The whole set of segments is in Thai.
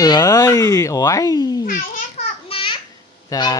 เอ้ย โอ้ยถ่ายให้ครบนะจ้า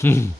Hmm.